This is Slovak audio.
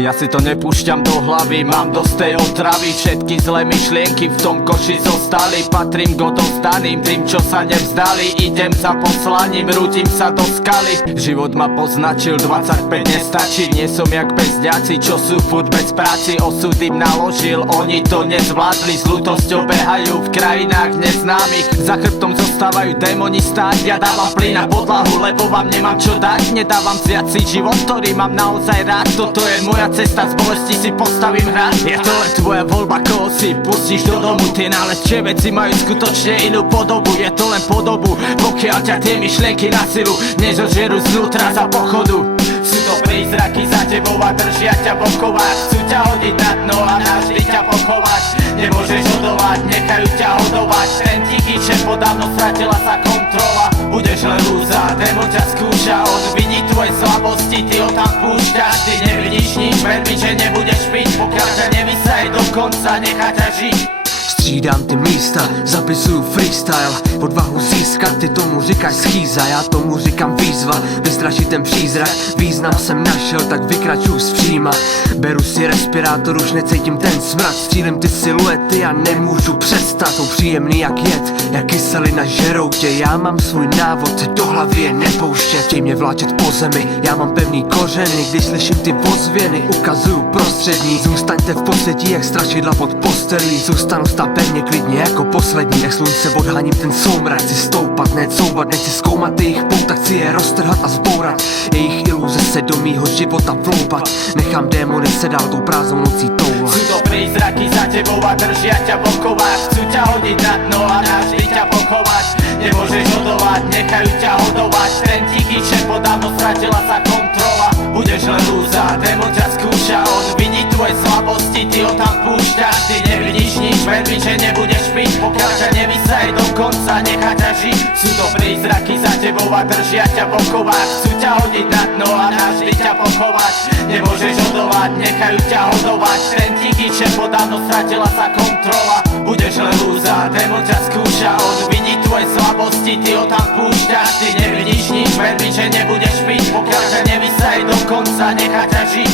Ja si to nepúšťam do hlavy, mám dosť tej otravy. Všetky zlé myšlienky v tom koši zostali. Patrím k odovzdaným, tým čo sa nevzdali. Idem za poslaním, rútim sa do skaly. Život ma poznačil, 25 nestačí. Nie som jak bezďaci, čo sú furt bez práci. Osud im naložil, oni to nezvládli. S ľutosťou behajú v krajinách neznámych. Za chrbtom zostávajú démoni stáť. Ja dávam plyn na podlahu, lebo vám nemám čo dať. Nedávam vziať si život, ktorý mám naozaj rád. Toto je moja cesta, z bolesti si postavím hrad. Je to len tvoja voľba, koho si pustíš do domu. Tie najlepšie veci majú skutočne inú podobu. Je to len podobu, pokiaľ ťa tie myšlienky na silu nezožerú znútra za pochodu. Sú to prízraky za tebou a držia ťa v okovách. Chcú ťa hodiť na dno a navždy ťa pochovať. Nemôžeš hodovať, nechajú ťa hodovať. Ten tichý šéf, dávno stratila sa kontrola. Budeš len lúza, démon ťa skúša. On vidí tvoje slabosti, ty ho tam púšťaš. Ty nevidíš nič, ver mi, že nebudeš piť. Pokiaľ ťa nevysaj do konca, nechá ťa žiť. Střídám ty místa, zapisuju freestyle. Odvahu získat, ty tomu říkáš schýza. Já tomu říkám výzva, vystrašit ten přízrak. Význam jsem našel, tak vykračuju zpříma. Beru si respirátor, už necítím ten smrad. Střílím ty siluety a nemůžu přestat. Jsou příjemný jak jed, jak kyselina žeroutě. Já mám svůj návod, se do hlavy je nepouštět. Chtěj mě vláčet po zemi, já mám pevný kořeny. Když slyším ty ozvěny, ukazuju prostřední. Zůstaňte v podsvětí jak strašidla pod postelí. Zůstanu stát pevně klidně jako poslední. Jak slunce odháním ten soumrak. Chci stoupat, ne couvat, nechci zkoumat jejich pouta. Chci je roztrhat a zbourat. Jejich iluze se do mýho života vloupat. Nechám démony se dál tou prázdnou nocí toulat. Sú to prízraky za tebou a držia ťa v okovách. Chcú ťa hodiť na dno a navždy ťa pochovať. Nemôžeš hodovať, nechajú ťa hodovať. Ten tichý šéf, dávno stratila sa kontrola. Budeš len lúza, démon ťa skúša. On vidí tvoje slabosti, ty ho tam púšťaš. Ty nevidíš nič, ver mi, že nebudeš piť. Pokiaľ ťa nevysaj do konca, nechá ťa žiť. Sú to prízraky za tebou a držia ťa v okovách. Chcú ťa hodiť na dno a navždy ťa pochovať. Nemôžeš hodovať, nechajú ťa hodovať. Ten tichý šéf, dávno stratila sa kontrola. Budeš len lúza, démon ťa skúša. On vidí tvoje slabosti, ty ho tam púšťaš. Ty nevidíš nič, ver mi, že nebudeš piť. Pokiaľ ťa nevysaj do konca, nechá ťa žiť.